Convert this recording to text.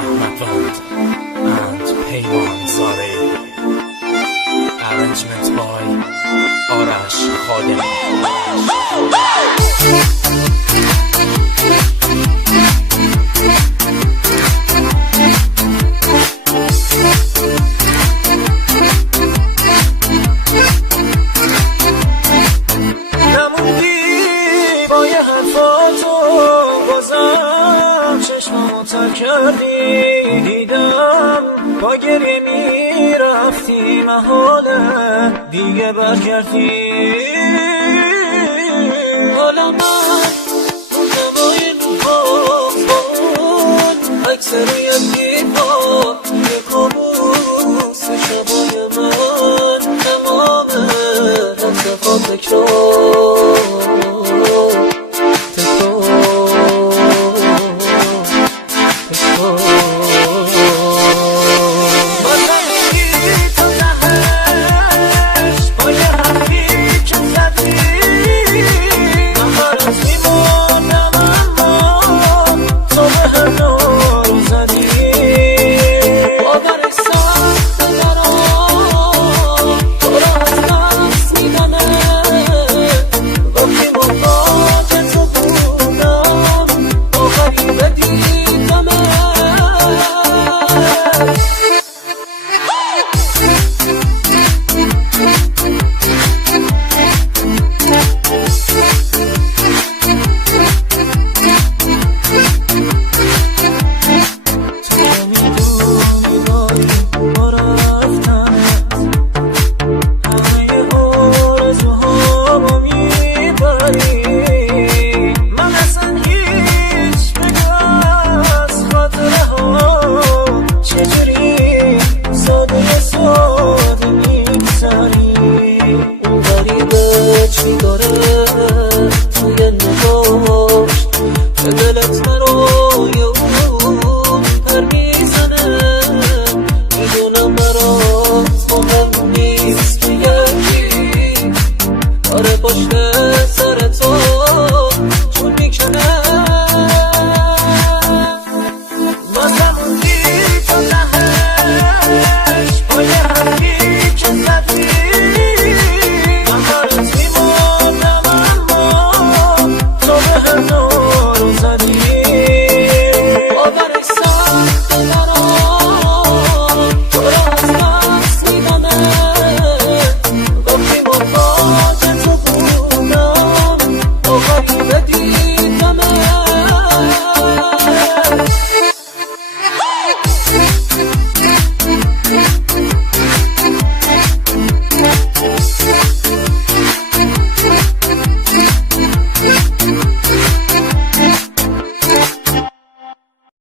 Ahmedvand and Peyman Zare. Arrangement by Arash Khadim. کردی دیدم با گریه می رفتی محاله دیگه برگردی حالا من نمای نوان اکثری دیوان یه کابوس شبای من تمامه اتفاق تکرار مهم نیست که یکی آره باشه